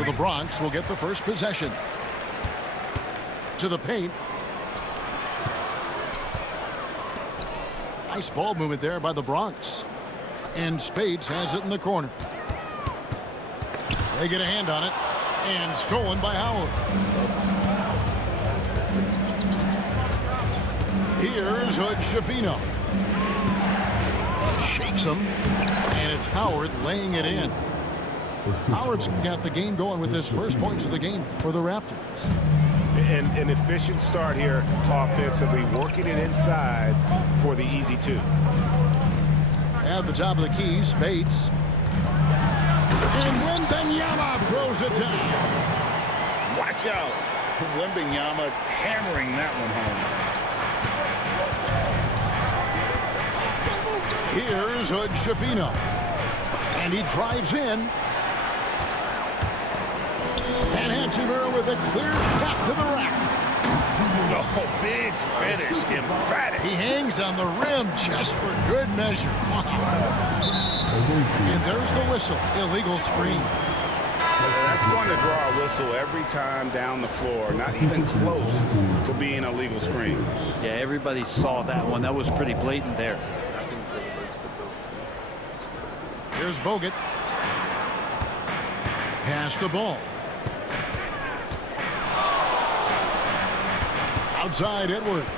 So the Bronx will get the first possession. To the paint. Nice ball movement there by the Bronx. And Spades has it in the corner. They get a hand on it. And stolen by Howard. Here's Hood Schifino. Shakes him. And it's Howard laying it in. Howard's got the game going with his first points of the game for the Raptors. An efficient start here offensively, working it inside for the easy two. At the top of the key, Spades. And Wembanyama throws it down. Watch out. Wembanyama hammering that one home. Here's Hood Schifino. And he drives in. And Hachimura with a clear cut to the rack. Oh, big finish. Emphatic. He hangs on the rim just for good measure. Wow. And there's the whistle. Illegal screen. That's going to draw a whistle every time down the floor. Not even close to being a legal screen. Yeah, everybody saw that one. That was pretty blatant there. Here's Bogut. Pass the ball. Outside Edwards.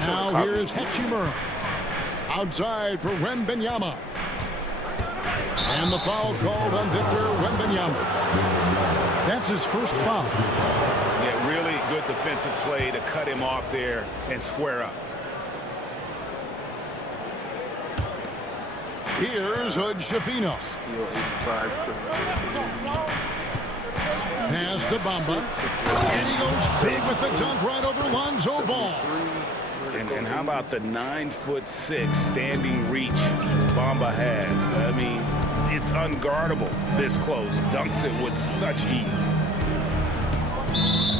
Now here's Hachimura. Outside for Wembanyama. And the foul called on Victor Wembanyama. That's his first foul. Yeah, really good defensive play to cut him off there and square up. Here's Hood Schifino. Pass to Bamba. And he goes big with the dunk right over Lonzo Ball. And how about the 9'6" standing reach Bamba has? I mean, it's unguardable this close. Dunks it with such ease.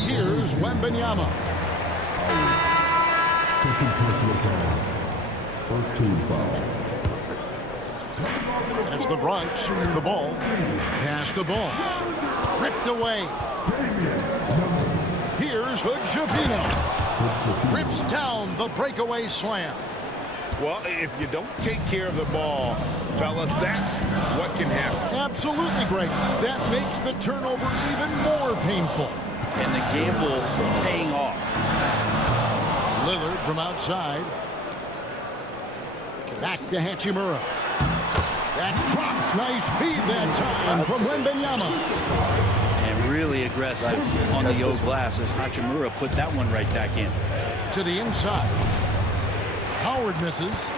Here's Wembanyama. Second personal foul. First team foul. And it's the Bronx shooting the ball. Pass the ball. Ripped away. Here's Hood Schifino. Rips down the breakaway slam. Well, if you don't take care of the ball, fellas, that's what can happen. Absolutely, Greg. That makes the turnover even more painful. And the gamble paying off. Lillard from outside. Back to Hachimura. That drops. Nice feed that time from Wembanyama. And really aggressive on the old glass as Hachimura put that one right back in. To the inside. Howard misses.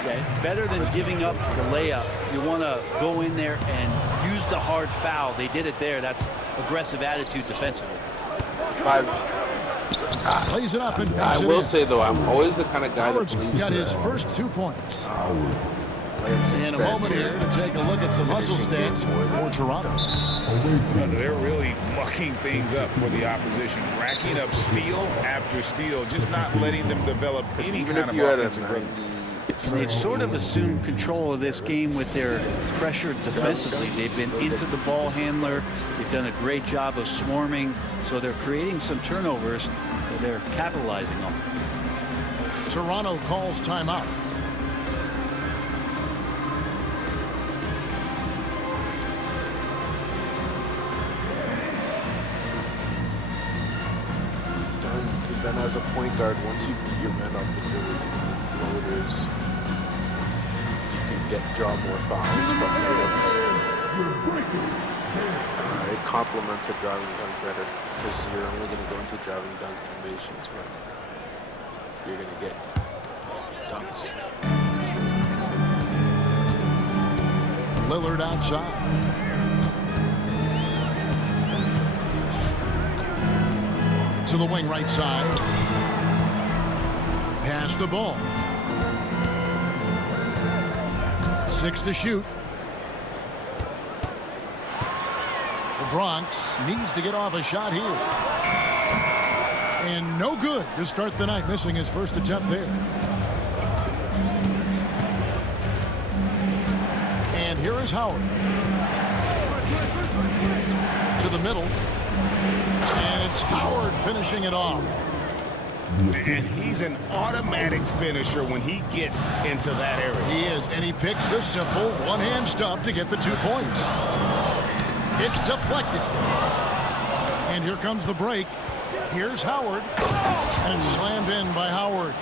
Okay. Better than giving up the layup. You want to go in there and use the hard foul. They did it there. That's aggressive attitude defensively. Plays it up and I banks it will in. say, though, I'm always the kind of guy Howard's that believes got his that. first 2 points. In a moment here to take a look at some hustle stats for Toronto. They're really mucking things up for the opposition, racking up steal after steal, just not letting them develop any kind of offensive rhythm. They've sort of assumed control of this game with their pressure defensively. They've been into the ball handler. They've done a great job of swarming, so they're creating some turnovers that they're capitalizing on. Toronto calls timeout. Then as a point guard, once you beat your men up with your floaters, you can draw more fouls from it complements a driving dunk better because you're only going to go into driving dunk animations when you're going to get dunks. Lillard outside. To the wing right side. Pass the ball. 6 to shoot. The Bronx needs to get off a shot here. And no good to start the night, missing his first attempt there. And here is Howard. to the middle. And it's Howard finishing it off. And he's an automatic finisher when he gets into that area. He is, and he picks the simple one-hand stuff to get the 2 points. It's deflected. And here comes the break. Here's Howard. And it's slammed in by Howard.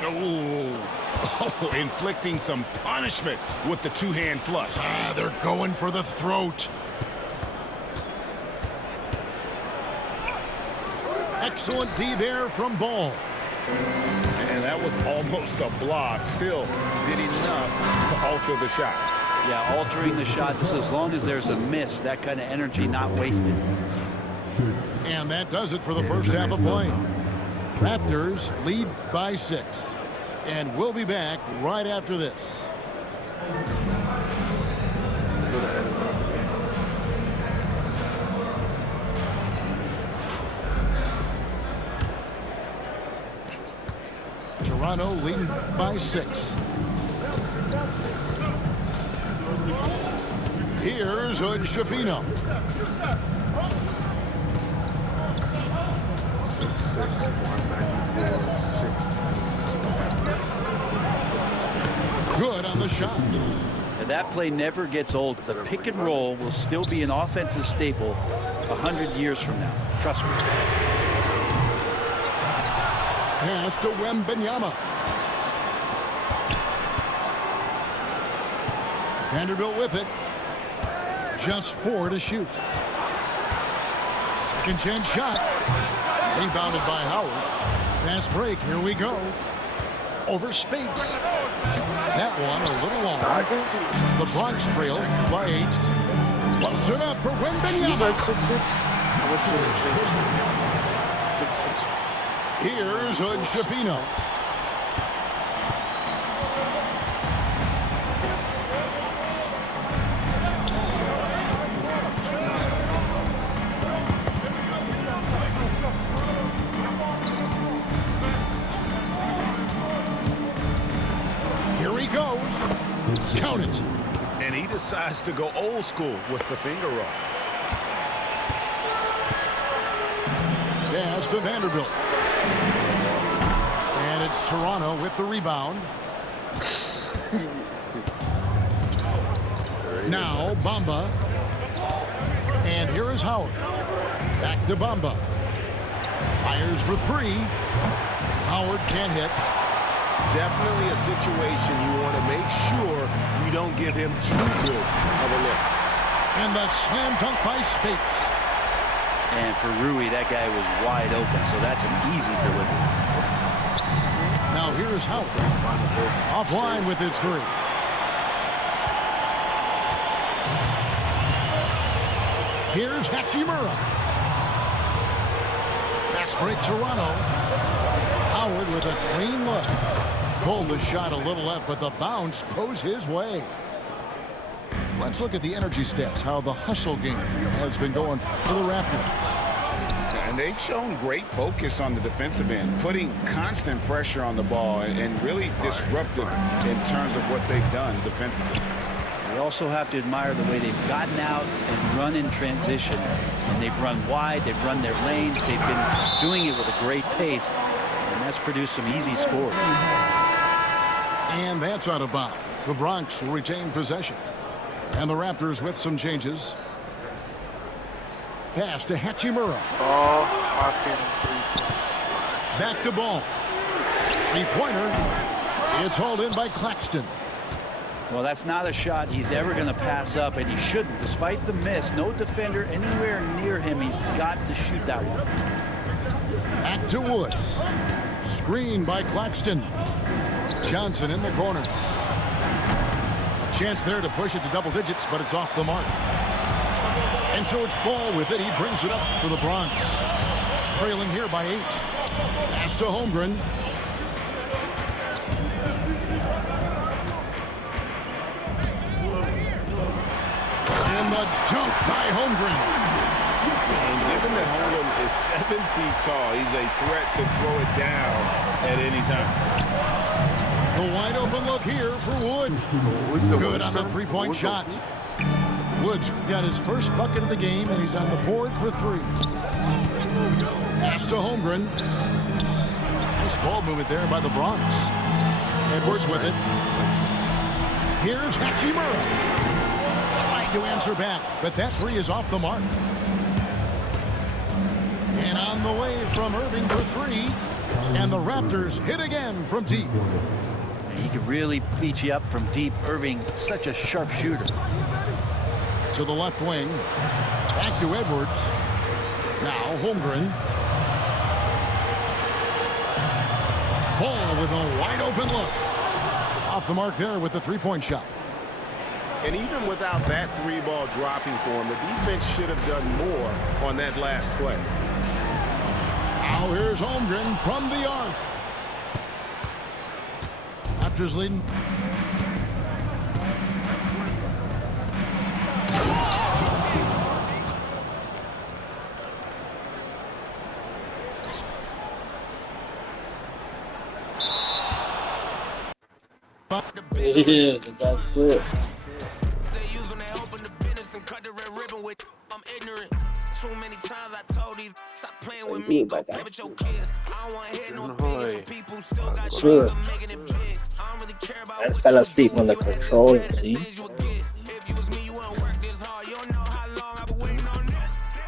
Oh, inflicting some punishment with the 2-hand flush. They're going for the throat. Excellent D there from Ball. And that was almost a block. Still did enough to alter the shot. Yeah, altering the shot just as long as there's a miss. That kind of energy not wasted. And that does it for the first half of play. Raptors lead by 6. And we'll be back right after this. Toronto leading by 6. Here's Hood Schifino. 6'6", 194, 60. Good on the shot. And that play never gets old. The pick and roll will still be an offensive staple 100 years from now. Trust me. Pass to Wembanyama. Vanderbilt with it. Just 4 to shoot. Second chance shot. Rebounded by Howard. Fast break. Here we go. Over Spates. That one a little long. The Bronx trails by 8. Floats it up for Wembanyama. 6'6". How much does it change? 6'6". Here's Hood Schifino. Here he goes. Count it. And he decides to go old school with the finger roll. Pass to Vanderbilt. And it's Toronto with the rebound. Now Bamba. And here is Howard. Back to Bamba. Fires for 3. Howard can't hit. Definitely a situation you want to make sure you don't give him too good of a look. And the slam dunk by Spates. And for Rui, that guy was wide open, so that's an easy delivery. Now here's Howard. Offline with his 3. Here's Hachimura. Fast break Toronto. Howard with a clean look. Pulled the shot a little left, but the bounce goes his way. Let's look at the energy stats, how the hustle game has been going for the Raptors. And they've shown great focus on the defensive end, putting constant pressure on the ball and really disruptive in terms of what they've done defensively. We also have to admire the way they've gotten out and run in transition. And they've run wide, they've run their lanes, they've been doing it with a great pace, and that's produced some easy scores. And that's out of bounds. The Bronx will retain possession. And the Raptors with some changes. Pass to Hachimura. Oh, fucking. Back to Ball. 3-pointer. It's hauled in by Claxton. Well, that's not a shot he's ever going to pass up, and he shouldn't. Despite the miss, no defender anywhere near him. He's got to shoot that one. Back to Wood. Screen by Claxton. Johnson in the corner. A chance there to push it to double digits, but it's off the mark. And so it's Ball with it. He brings it up for the Bronx. Trailing here by 8. Pass to Holmgren. And the dunk by Holmgren. And given that Holmgren is 7 feet tall, he's a threat to throw it down at any time. The wide open look here for Wood. Good on the 3-point shot. Woods got his first bucket of the game, and he's on the board for 3. Pass to Holmgren. Nice ball movement there by the Bronx. Edwards with it. Here's Hachimura. Trying to answer back, but that 3 is off the mark. And on the way from Irving for 3. And the Raptors hit again from deep. He could really beat you up from deep. Irving, such a sharp shooter. To the left wing. Back to Edwards. Now Holmgren. Ball with a wide open look. Off the mark there with the 3-point shot. And even without that 3-ball dropping for him, the defense should have done more on that last play. Now here's Holmgren from the arc. Raptors leading. Yeah, that's it. Too many times I told these stop playing So with you me, do go like play that. with your kids. I don't want to hear no Illinois. opinion from people who still got Sure. dreams of making it big. I don't really care about That's what fell you asleep do. on the You had control, the you see? things you would get. If you was me, you wouldn't work this hard. You don't know how long I've been waiting on this.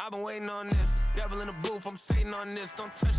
I've been waiting on this. Devil in the booth, I'm sitting on this. Don't touch